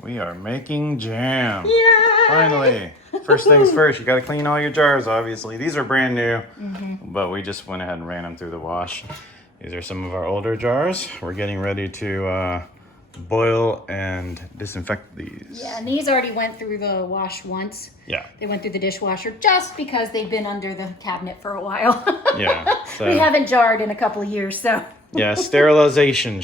We are making jam. Yay! Finally. First things first, you got to clean all your jars, obviously. These are brand new, but we just went ahead and ran them through the wash. These are some of our older jars. We're getting ready to boil and disinfect these. Yeah, and these already went through the wash once. Yeah. They went through the dishwasher just because they've been under the cabinet for a while. Yeah. So, we haven't jarred in a couple of years, so. yeah, sterilization.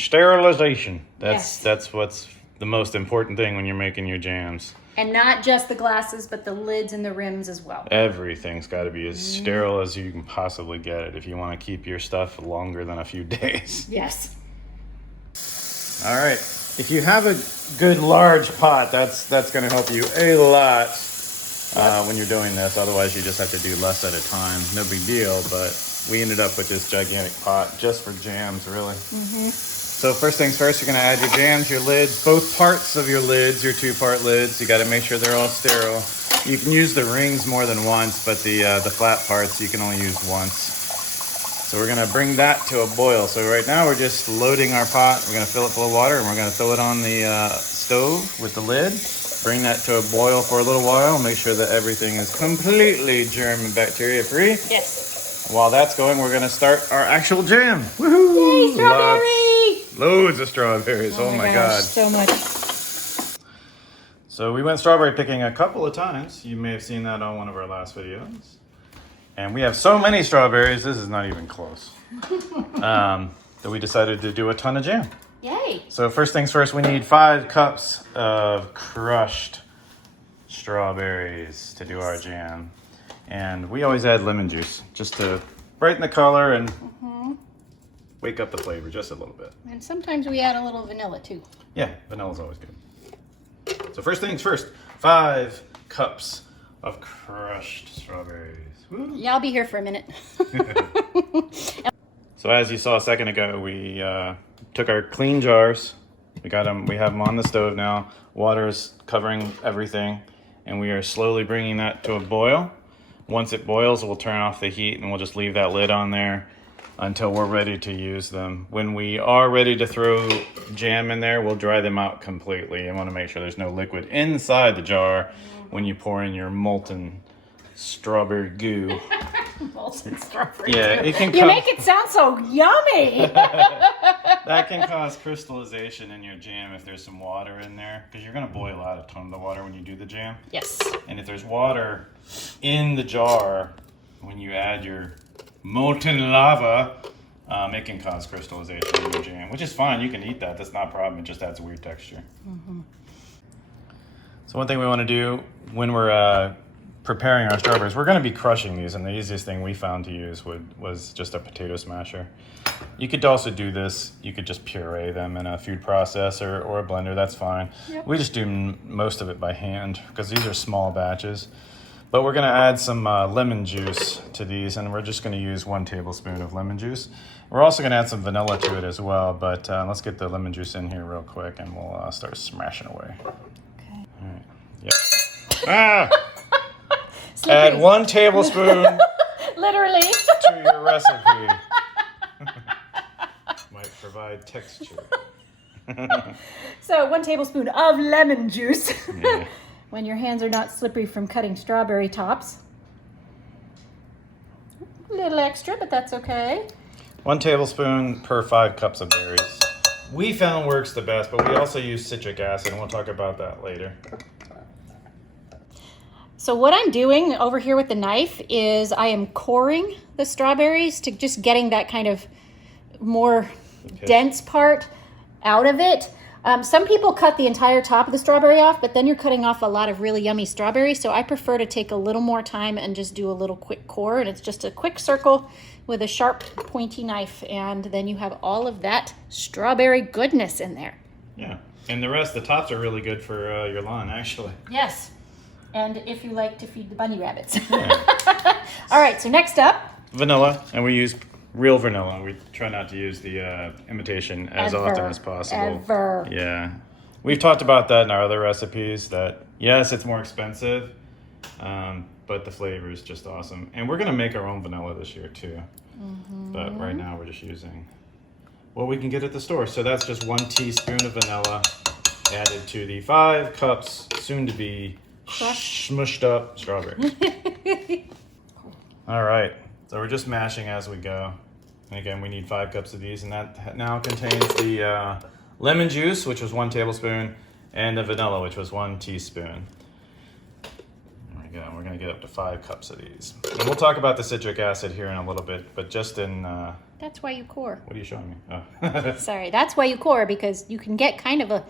Yes. That's what's the most important thing when you're making your jams. And not just the glasses, but the lids and the rims as well. Everything's got to be as sterile as you can possibly get it if you want to keep your stuff longer than a few days. Yes. All right. If you have a good large pot, that's going to help you a lot when you're doing this. Otherwise, you just have to do less at a time. No big deal, but we ended up with this gigantic pot just for jams, really. So first things first, you're going to add your jams, your lids, both parts of your lids, your 2-part lids. You got to make sure they're all sterile. You can use the rings more than once, but the flat parts you can only use once. So we're going to bring that to a boil. So right now we're just loading our pot. We're going to fill it full of water and we're going to fill it on the stove with the lid. Bring that to a boil for a little while. Make sure that everything is completely germ and bacteria free. Yes. While that's going, we're going to start our actual jam. Woohoo! Yay, strawberry! Loads of strawberries. Oh my God. So much. So we went strawberry picking a couple of times. You may have seen that on one of our last videos. And we have so many strawberries, this is not even close. That we decided to do a ton of jam. Yay. So first things first, we need 5 cups of crushed strawberries to do our jam. And we always add lemon juice just to brighten the color and wake up the flavor just a little bit. And sometimes we add a little vanilla too. Yeah, vanilla's always good. So first things first, 5 cups of crushed strawberries. Woo. Yeah, I'll be here for a minute. So as you saw a second ago, we took our clean jars. We have them on the stove now. Water is covering everything, and we are slowly bringing that to a boil. Once it boils, we'll turn off the heat and we'll just leave that lid on there until we're ready to use them. When we are ready to throw jam in there, we'll dry them out completely. I want to make sure there's no liquid inside the jar when you pour in your molten strawberry goo. Molten strawberry. Yeah, it can. You make it sound so yummy. That can cause crystallization in your jam if there's some water in there, because you're going to boil out a ton of the water when you do the jam. Yes. And if there's water in the jar when you add your molten lava, it can cause crystallization in your jam, which is fine. You can eat that. That's not a problem. It just adds a weird texture. So one thing we want to do when we're preparing our strawberries, we're going to be crushing these, and the easiest thing we found to use was just a potato smasher. You could also do this, you could just puree them in a food processor or a blender, that's fine. Yep. We just do most of it by hand because these are small batches. But we're going to add some lemon juice to these, and we're just going to use 1 tablespoon of lemon juice. We're also going to add some vanilla to it as well, but let's get the lemon juice in here real quick and we'll start smashing away. Okay. All right. Yep. Ah! Add 1 tablespoon Literally. to your recipe. Might provide texture. So 1 tablespoon of lemon juice. Yeah. When your hands are not slippery from cutting strawberry tops. A little extra, but that's okay. 1 tablespoon per 5 cups of berries. We found works the best, but we also use citric acid, and we'll talk about that later. So what I'm doing over here with the knife is I am coring the strawberries to just getting that kind of more dense part out of it. Some people cut the entire top of the strawberry off, but then you're cutting off a lot of really yummy strawberries. So I prefer to take a little more time and just do a little quick core. And it's just a quick circle with a sharp pointy knife. And then you have all of that strawberry goodness in there. Yeah, and the rest, the tops are really good for your lawn, actually. Yes. And if you like to feed the bunny rabbits. Yeah. All right, so next up. Vanilla, and we use real vanilla. We try not to use the imitation as often as possible. Ever. Yeah. We've talked about that in our other recipes, that yes, it's more expensive, but the flavor is just awesome. And we're going to make our own vanilla this year too. But right now we're just using what we can get at the store. So that's just 1 teaspoon of vanilla. added to the 5 cups, soon to be smushed up strawberries. All right, so we're just mashing as we go. And again, we need 5 cups of these, and that now contains the lemon juice, which was 1 tablespoon, and the vanilla, which was 1 teaspoon. There we go. We're gonna get up to 5 cups of these. And we'll talk about the citric acid here in a little bit, but just in... That's why you ur. What are you showing me? Oh. Sorry, that's why you ur, because you can get kind of a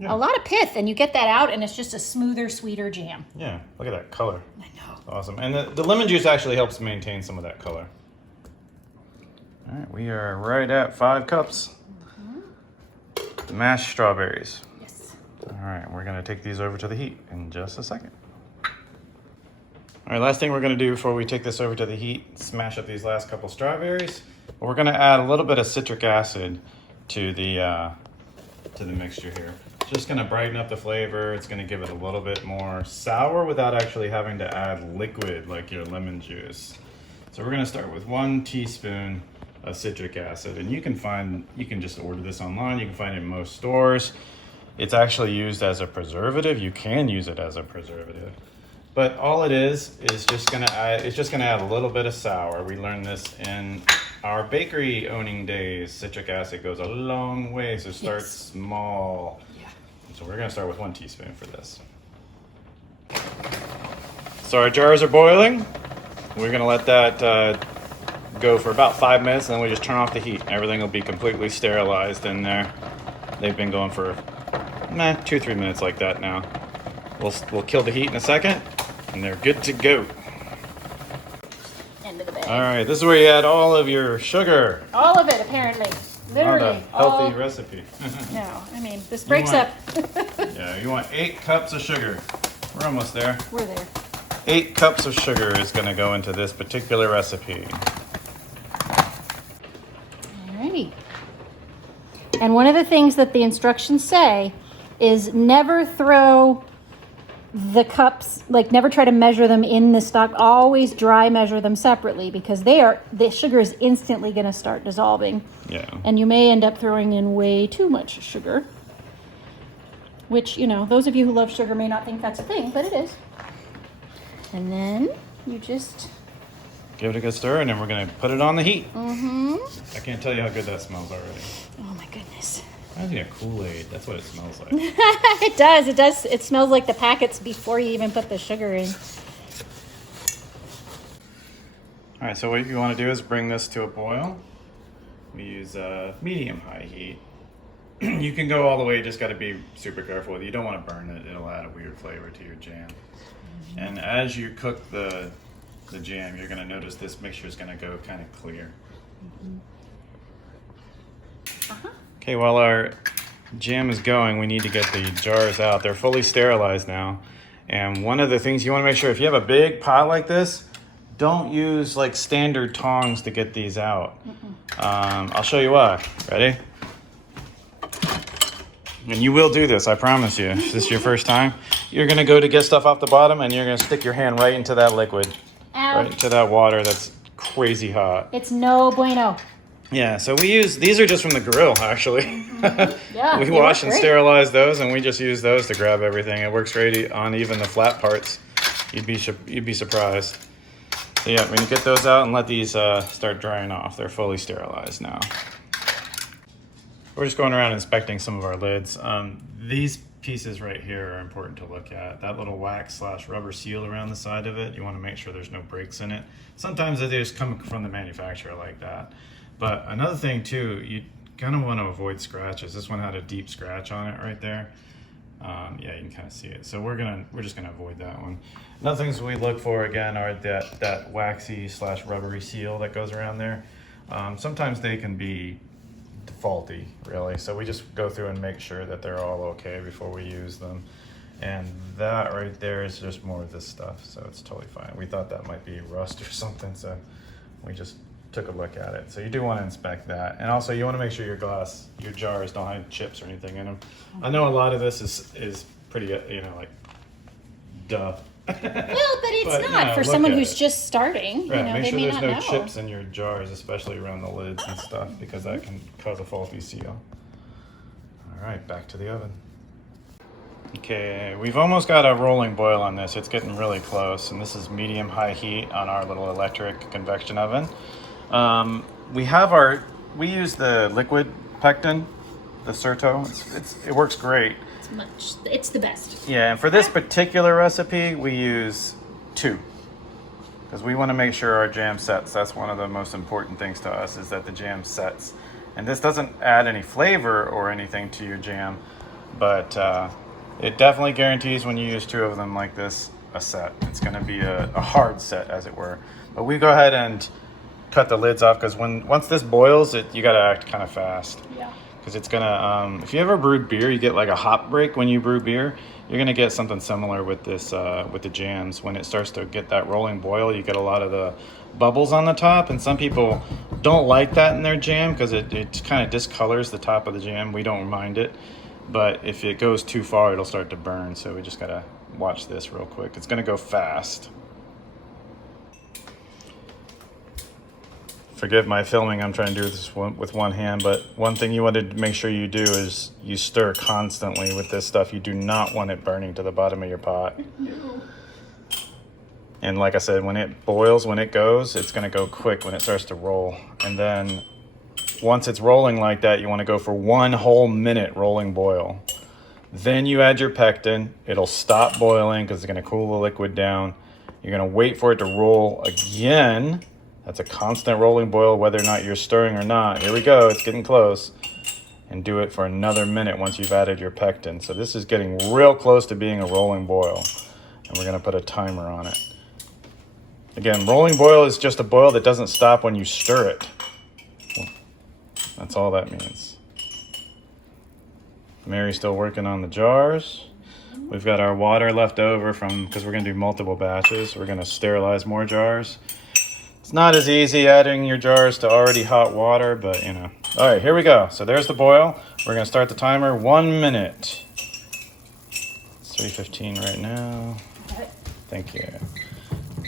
lot of pith, and you get that out, and it's just a smoother, sweeter jam. Yeah, look at that color. I know. It's awesome. And the lemon juice actually helps maintain some of that color. All right, we are right at 5 cups. Mashed strawberries. Yes. All right, we're gonna take these over to the heat in just a second. All right, last thing we're gonna do before we take this over to the heat, smash up these last couple strawberries. We're gonna add a little bit of citric acid to the mixture here. Just gonna brighten up the flavor. It's gonna give it a little bit more sour without actually having to add liquid like your lemon juice. So we're gonna start with 1 teaspoon of citric acid, and you can just order this online. You can find it in most stores. It's actually used as a preservative. You can use it as a preservative, but all it is just gonna add, it's just gonna add a little bit of sour. We learned this in our bakery owning days. Citric acid goes a long way, so start small. Yeah. So we're gonna start with 1 teaspoon for this. So our jars are boiling. We're gonna let that go for about 5 minutes, and then we just turn off the heat. Everything will be completely sterilized in there. They've been going for 2-3 minutes like that now. We'll kill the heat in a second, and they're good to go. End of the bag. All right, this is where you add all of your sugar. All of it, apparently. Literally. Not a healthy recipe. No, I mean, this breaks up. Yeah, you want 8 cups of sugar. We're almost there. We're there. 8 cups of sugar is going to go into this particular recipe. Alrighty. And one of the things that the instructions say is never throw the cups, like never try to measure them in the stock. Always dry measure them separately, because the sugar is instantly going to start dissolving. Yeah. And you may end up throwing in way too much sugar, which, you know, those of you who love sugar may not think that's a thing, but it is. And then you just give it a good stir, and then we're going to put it on the heat. Mm-hmm. I can't tell you how good that smells already. Oh my goodness. Reminds me of Kool-Aid. That's what it smells like. It does. It does. It smells like the packets before you even put the sugar in. All right, so what you want to do is bring this to a boil. We use medium-high heat. You can go all the way, you just got to be super careful with it. You don't want to burn it. It'll add a weird flavor to your jam. Mm-hmm. And as you cook the jam, you're going to notice this mixture is going to go kind of clear. Mm-hmm. Uh-huh. Okay, while our jam is going, we need to get the jars out. They're fully sterilized now. And one of the things you want to make sure, if you have a big pot like this, don't use like standard tongs to get these out. I'll show you why. Ready? And you will do this, I promise you. If this is your first time, you're going to go to get stuff off the bottom, and you're going to stick your hand right into that liquid. Ow. Right into that water that's crazy hot. It's no bueno. Yeah, so these are just from the grill, actually. Mm-hmm. Yeah, we wash and sterilize those, and we just use those to grab everything. It works great on even the flat parts. You'd be surprised. So yeah, when you get those out and let these start drying off, they're fully sterilized now. We're just going around inspecting some of our lids. These pieces right here are important to look at. That little wax/rubber seal around the side of it, you want to make sure there's no breaks in it. Sometimes they just come from the manufacturer like that. But another thing too, you kind of want to avoid scratches. This one had a deep scratch on it right there. Yeah, you can kind of see it. So we're just gonna avoid that one. Another things we look for again are that waxy/rubbery seal that goes around there. Sometimes they can be faulty, really. So we just go through and make sure that they're all okay before we use them. And that right there is just more of this stuff, so it's totally fine. We thought that might be rust or something, so we just took a look at it. So you do want to inspect that. And also you want to make sure your jars don't have chips or anything in them. I know a lot of this is pretty, like, duh. Well, but it's not for someone who's just starting. Right, Make make sure there's no know. chips in your jars, especially around the lids and stuff, because that can cause a faulty seal. All right, back to the oven. Okay, we've almost got a rolling boil on this. It's getting really close, and this is medium-high heat on our little electric convection oven. We use the liquid pectin, the CERTO. It works great. It's the best. Yeah, and for this particular recipe, we use 2. Because we want to make sure our jam sets. That's one of the most important things to us, is that the jam sets. And this doesn't add any flavor or anything to your jam, but it definitely guarantees when you use 2 of them like this, a set. It's going to be a hard set, as it were. But we go ahead and cut the lids off, because once this boils, you got to act kind of fast. Yeah. Because it's going to, if you ever brewed beer, you get like a hop break when you brew beer. You're going to get something similar with this, with the jams. When it starts to get that rolling boil, you get a lot of the bubbles on the top, and some people don't like that in their jam because it kind of discolors the top of the jam. We don't mind it, but if it goes too far, it'll start to burn. So we just got to watch this real quick. It's going to go fast. Forgive my filming, I'm trying to do this with one hand, but one thing you want to make sure you do is you stir constantly with this stuff. You do not want it burning to the bottom of your pot. No. And like I said, when it boils, when it goes, it's going to go quick when it starts to roll. And then once it's rolling like that, you want to go for 1 whole minute rolling boil. Then you add your pectin. It'll stop boiling because it's going to cool the liquid down. You're going to wait for it to roll again. That's a constant rolling boil, whether or not you're stirring or not. Here we go, it's getting close. And do it for another minute once you've added your pectin. So this is getting real close to being a rolling boil. And we're gonna put a timer on it. Again, rolling boil is just a boil that doesn't stop when you stir it. That's all that means. Mary's still working on the jars. We've got our water left over because we're gonna do multiple batches. We're gonna sterilize more jars. It's not as easy adding your jars to already hot water, but you know. All right, here we go. So there's the boil. We're gonna start the timer, 1 minute. It's 3:15 right now. Thank you.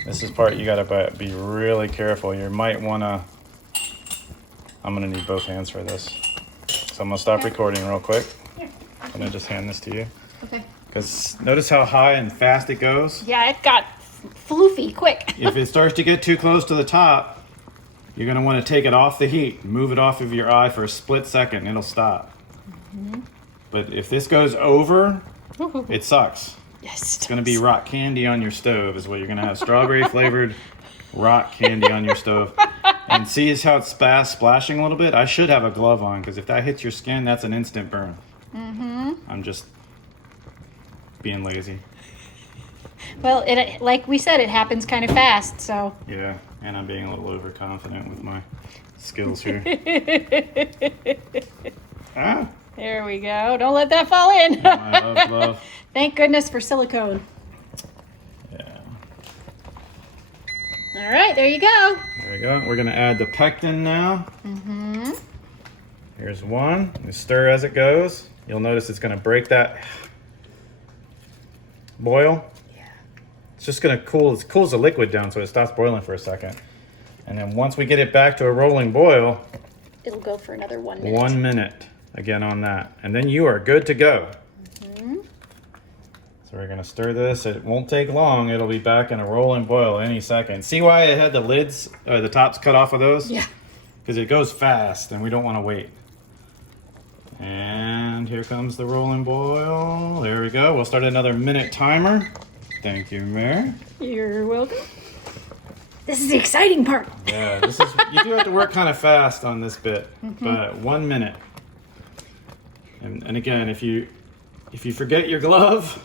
This is part you gotta be really careful. You might wanna, I'm gonna need both hands for this. So I'm gonna stop recording real quick. I'm gonna just hand this to you. Okay. Because notice how high and fast it goes? Yeah, it got floofy quick. If it starts to get too close to the top, you're going to want to take it off the heat, move it off of your eye for a split second, it'll stop. Mm-hmm. But if this goes over, it sucks. Yes. It's going to be rock candy on your stove is what you're going to have. Strawberry flavored rock candy on your stove. And see how it's splashing a little bit? I should have a glove on because if that hits your skin, that's an instant burn. Mm-hmm. I'm just being lazy. Well, like we said, it happens kind of fast, so. Yeah, and I'm being a little overconfident with my skills here. Ah. There we go. Don't let that fall in. I love. Thank goodness for silicone. Yeah. All right, there you go. There we go. We're going to add the pectin now. Mm-hmm. Here's one. We stir as it goes. You'll notice it's going to break that boil. It's just going to cool. It cools the liquid down so it stops boiling for a second. And then once we get it back to a rolling boil, it'll go for another 1 minute. 1 minute again on that. And then you are good to go. Mm-hmm. So we're going to stir this. It won't take long. It'll be back in a rolling boil any second. See why I had the lids, the tops cut off of those? Yeah. Because it goes fast and we don't want to wait. And here comes the rolling boil. There we go. We'll start another minute timer. Thank you, Mary. You're welcome. This is the exciting part. Yeah, this is. You do have to work kind of fast on this bit, but 1 minute. And again, if you forget your glove,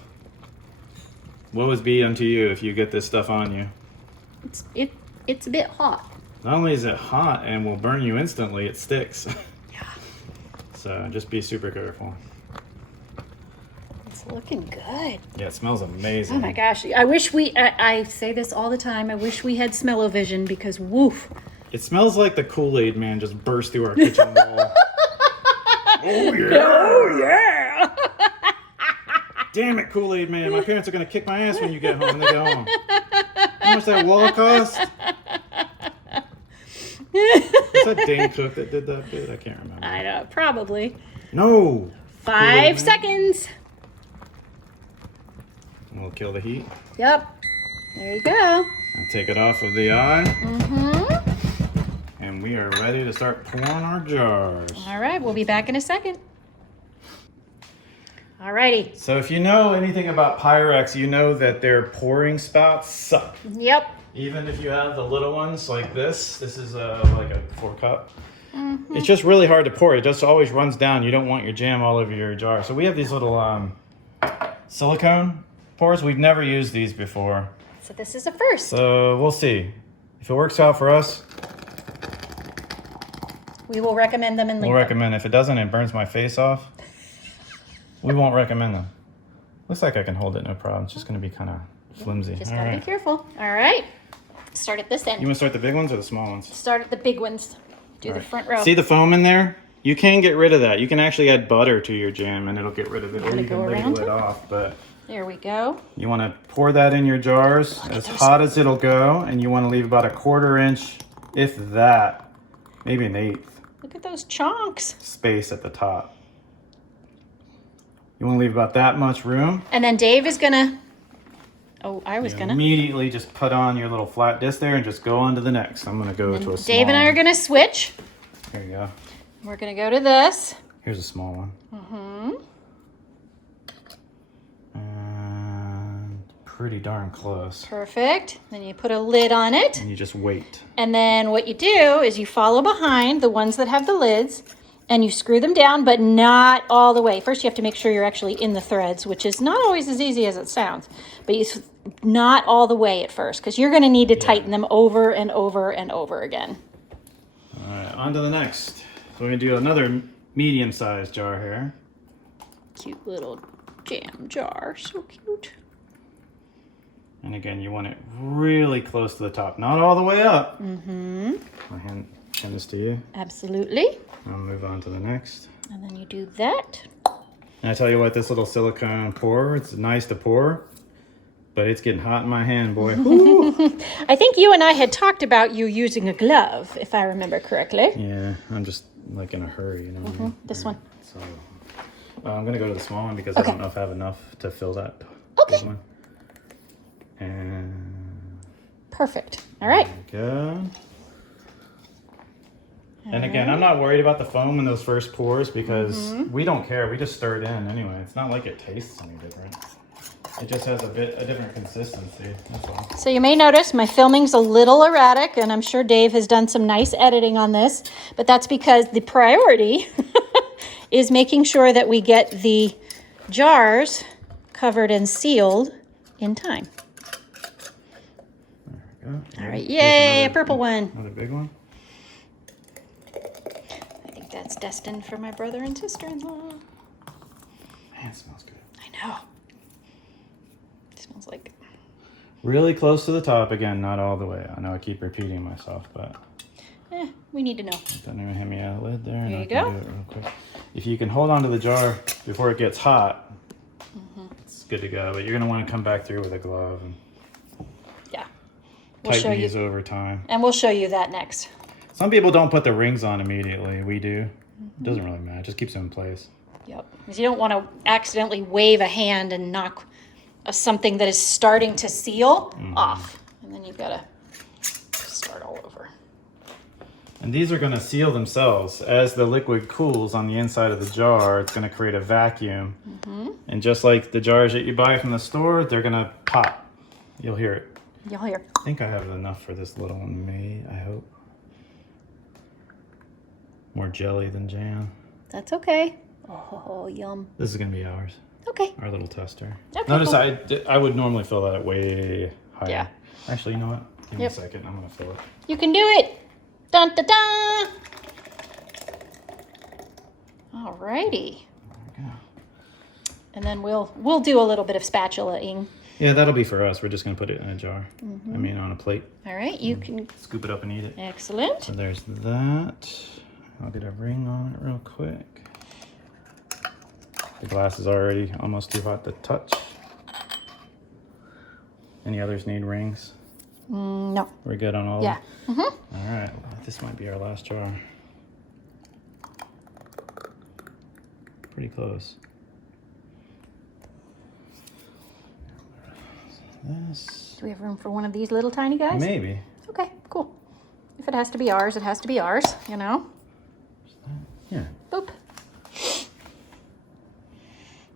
woe is be unto you if you get this stuff on you. It's a bit hot. Not only is it hot and will burn you instantly, it sticks. Yeah. So just be super careful. It's looking good. Yeah, it smells amazing. Oh my gosh. I wish I say this all the time. I wish we had smell-o-vision because woof. It smells like the Kool-Aid man just burst through our kitchen wall. Oh yeah! Oh yeah! Damn it, Kool-Aid man. My parents are going to kick my ass when you get home and they get home. How much that wall cost? Was that Dane Cook that did that bit? I can't remember. I know, probably. No! 5 seconds. And we'll kill the heat. Yep. There you go. And take it off of the eye. Mm-hmm. And we are ready to start pouring our jars. All right, we'll be back in a second. All righty. So if you know anything about Pyrex, you know that their pouring spouts suck. Yep. Even if you have the little ones like this is like a 4-cup. It's just really hard to pour. It just always runs down. You don't want your jam all over your jar. So we have these little silicone pours. We've never used these before. So this is a first. So we'll see. If it works out for us, we will recommend them and link we'll recommend. If it doesn't, it burns my face off. We won't recommend them. Looks like I can hold it, no problem. It's just going to be kind of flimsy. Just gotta be careful. All right. Start at this end. You want to start the big ones or the small ones? Start at the big ones. Do the front row. See the foam in there? You can get rid of that. You can actually add butter to your jam and it'll get rid of it. Or you can ladle it off. But there we go. you want to pour that in your jars as hot as it'll go. And you want to leave about a 1/4 inch, if that, maybe an 1/8. Look at those chunks. Space at the top. You want to leave about that much room. And then Dave is gonna, oh, I was gonna. Immediately just put on your little flat disc there and just go on to the next. I'm going to go to a small Dave and I are gonna switch. Here you go. We're gonna go to this. Here's a small one. And pretty darn close. Perfect. Then you put a lid on it. And you just wait. And then what you do is you follow behind the ones that have the lids and you screw them down, but not all the way. First, you have to make sure you're actually in the threads, which is not always as easy as it sounds. But not all the way at first, because you're going to need to tighten them over and over and over again. All right, on to the next. So we're going to do another medium-sized jar here. Cute little jam jar. So cute. And again, you want it really close to the top, not all the way up. I'll hand this to you. Absolutely. I'll move on to the next. And then you do that. And I tell you what, this little silicone pour, it's nice to pour, but it's getting hot in my hand, boy. I think you and I had talked about you using a glove, if I remember correctly. Yeah, I'm just like in a hurry, you know. This one. So I'm gonna go to the small one because I don't know if I have enough to fill that big one. And perfect. All right. there we go. And again, I'm not worried about the foam in those first pours because we don't care. We just stir it in anyway. It's not like it tastes any different. It just has a different consistency. That's all. So you may notice my filming's a little erratic, and I'm sure Dave has done some nice editing on this, but that's because the priority is making sure that we get the jars covered and sealed in time. There we go. All right, yay, a purple one. Another big one. I think that's destined for my brother and sister-in-law. Man, it smells good. I know. It smells like... Really close to the top again, not all the way. I know I keep repeating myself, but... we need to know. Don't even hand me a lid there. There and you I can go. do it real quick. If you can hold on to the jar before it gets hot, it's good to go. But you're going to want to come back through with a glove and tighten these over time. And we'll show you that next. Some people don't put the rings on immediately. We do. It doesn't really matter. It just keeps them in place. Yep. Because you don't want to accidentally wave a hand and knock something that is starting to seal off. And then you've got to start all over. And these are going to seal themselves. As the liquid cools on the inside of the jar, it's going to create a vacuum. And just like the jars that you buy from the store, they're going to pop. You'll hear it. You'll hear. I think I have enough for this little one, maybe, I hope. More jelly than jam. That's okay. Oh, yum. This is going to be ours. Okay. Our little tester. Okay, Notice cool. I would normally fill that way higher. Yeah. Actually, you know what? Give me a second. I'm going to fill it. You can do it. Dun, dun, dun. All righty. There we go. And then we'll do a little bit of spatula-ing. Yeah, that'll be for us. We're just going to put it in a jar. I mean, on a plate. All right, you can. Scoop it up and eat it. Excellent. So there's that. I'll get a ring on it real quick. The glass is already almost too hot to touch. Any others need rings? No. We're good on all Yeah. of them? All right, this might be our last jar. Pretty close. this. Do we have room for one of these little tiny guys? Maybe. Okay, cool. If it has to be ours, it has to be ours, you know? Yeah. Boop.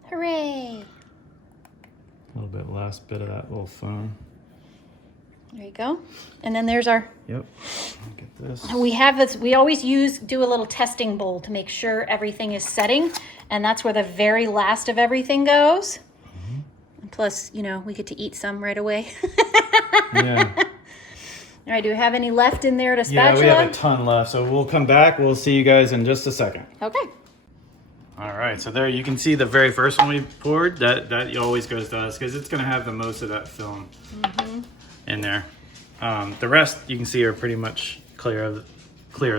Hooray! A little bit last bit of that little foam. There you go. And then there's our... Yep. Get this. We have this, we always do a little testing bowl to make sure everything is setting. And that's where the very last of everything goes. And plus, you know, we get to eat some right away. Yeah. All right, do we have any left in there to spatula? Yeah, we have a ton left. So we'll come back. We'll see you guys in just a second. Okay. All right, so there you can see the very first one we poured. That always goes to us because it's going to have the most of that film in there. The rest you can see are pretty much clear of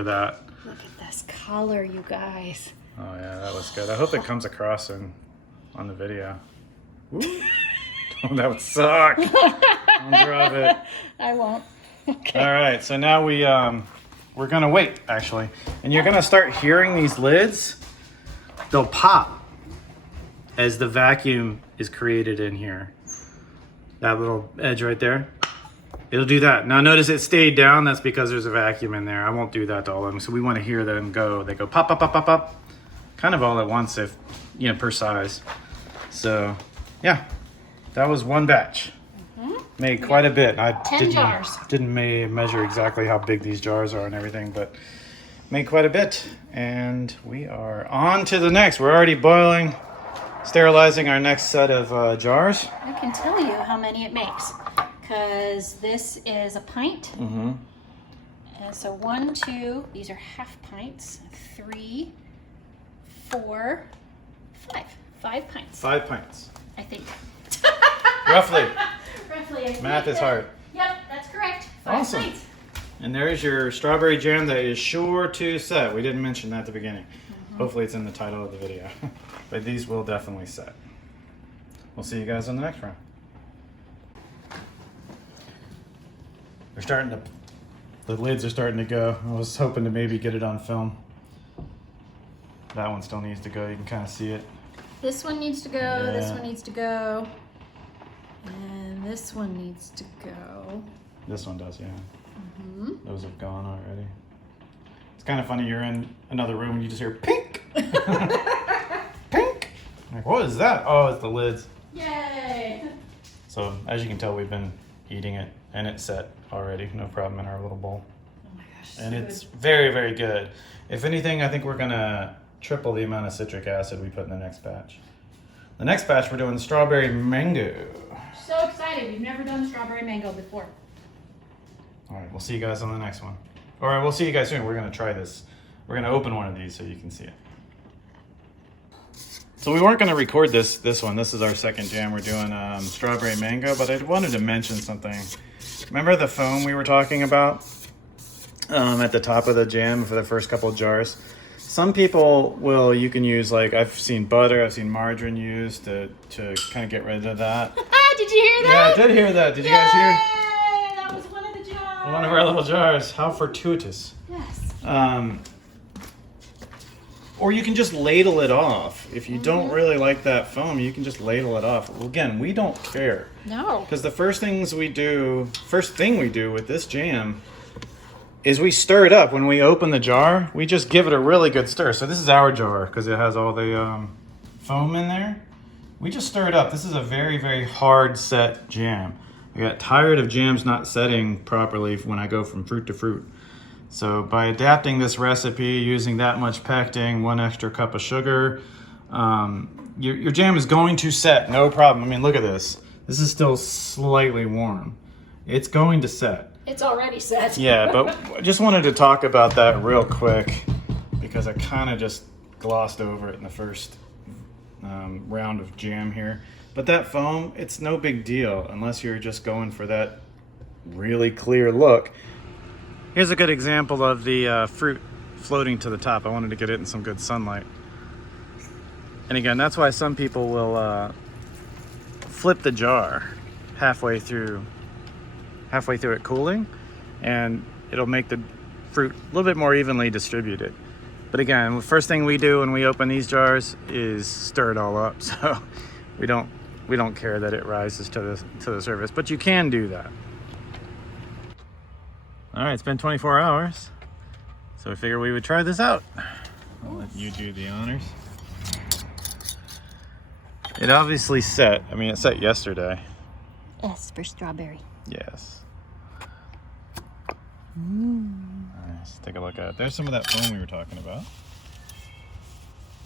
that. Look at this color, you guys. Oh yeah, that was good. I hope it comes across on the video. Ooh. Oh, that would suck. Don't drop it. I won't. Okay. All right, so now we're gonna wait actually, and you're gonna start hearing these lids. They'll pop as the vacuum is created in here. That little edge right there, it'll do that. Now notice it stayed down. That's because there's a vacuum in there. I won't do that to all of them. So we want to hear them go. They go pop, pop, pop, pop, pop, kind of all at once, if you know, per size. So yeah, that was one batch. Made quite a bit. I 10 jars. Didn't measure exactly how big these jars are and everything, but made quite a bit. And we are on to the next. We're already boiling, sterilizing our next set of jars. I can tell you how many it makes because this is a pint. And so 1, 2, these are half pints. 3, 4, 5. 5 pints. 5 pints. I think. Roughly. Roughly. I think Math is hard. Yep, that's correct. 5 Awesome. pints. And there's your strawberry jam that is sure to set. We didn't mention that at the beginning. Hopefully it's in the title of the video. But these will definitely set. We'll see you guys on the next round. They're starting to, the lids are starting to go. I was hoping to maybe get it on film. That one still needs to go. You can kind of see it. This one needs to go. This Yeah. one needs to go. And this one needs to go. This one does, yeah. Those have gone already. It's kind of funny. You're in another room and you just hear pink. Pink. Like, what is that? Oh, it's the lids. Yay! So as you can tell, we've been eating it and it's set already. No problem in our little bowl. Oh my gosh. And so it's good. very, very good. If anything, I think we're gonna triple the amount of citric acid we put in the next batch. The next batch, we're doing strawberry mango. So excited. We've never done strawberry mango before. All right, we'll see you guys on the next one. Or we'll see you guys soon. We're gonna try this. We're gonna open one of these so you can see it. So we weren't gonna record this one. This is our second jam. We're doing strawberry mango, but I wanted to mention something. Remember the foam we were talking about at the top of the jam for the first couple of jars? Some people you can use, like, I've seen butter, I've seen margarine used to kind of get rid of that. Did you hear that? Yeah, I did hear that. Did you guys hear? That was one of the jars. One of our little jars. How fortuitous. Yes. Or you can just ladle it off. If you don't really like that foam, you can just ladle it off. Well, again, we don't care. No. Because the first thing we do with this jam is we stir it up. When we open the jar, we just give it a really good stir. So this is our jar because it has all the foam in there. We just stir it up. This is a very, very hard set jam. I got tired of jams not setting properly when I go from fruit to fruit. So by adapting this recipe, using that much pectin, 1 extra cup of sugar, your jam is going to set, no problem. I mean, look at this. This is still slightly warm. It's going to set. It's already set. Yeah, but I just wanted to talk about that real quick because I kind of just glossed over it in the first round of jam here. But that foam, it's no big deal unless you're just going for that really clear look. Here's a good example of the fruit floating to the top. I wanted to get it in some good sunlight. And again, that's why some people will flip the jar halfway through it cooling, and it'll make the fruit a little bit more evenly distributed. But again, the first thing we do when we open these jars is stir it all up, so we don't we don't care that it rises to the surface, but you can do that. All right, it's been 24 hours, so we figured we would try this out. I'll let you do the honors. It obviously set. I mean, it set yesterday. S for strawberry. Yes. Let's take a look at it. There's some of that foam we were talking about.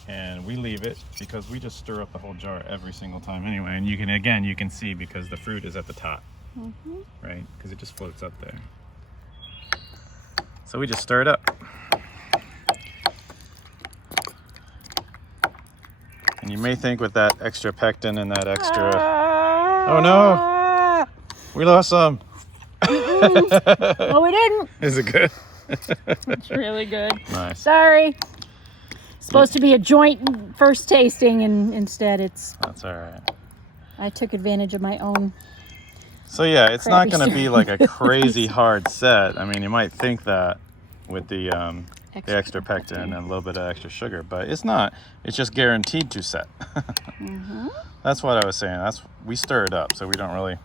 And we leave it because we just stir up the whole jar every single time anyway. And you can see because the fruit is at the top, right? Because it just floats up there. So we just stir it up. And you may think with that extra pectin and that extra... Oh no! We lost some. Oh, we didn't. Is it good? It's really good. Nice. Sorry. Supposed to be a joint first tasting, and instead it's... That's all right. I took advantage of my own... So yeah, it's not crappy going to be like a crazy hard set. I mean, you might think that with the extra pectin and a little bit of extra sugar, but it's not. It's just guaranteed to set. That's what I was saying. We stir it up, so we don't really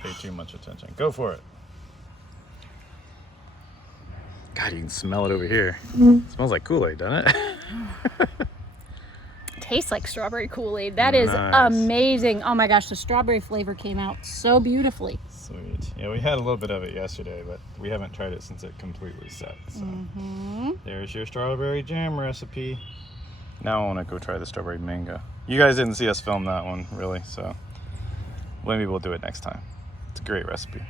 pay too much attention. Go for it. God, you can smell it over here. It smells like Kool-Aid, doesn't it? Tastes like strawberry Kool-Aid. That is Nice. amazing. Oh my gosh, the strawberry flavor came out so beautifully. Sweet. Yeah, we had a little bit of it yesterday, but we haven't tried it since it completely set. So there's your strawberry jam recipe. Now I want to go try the strawberry mango. You guys didn't see us film that one, really, so maybe we'll do it next time. It's a great recipe.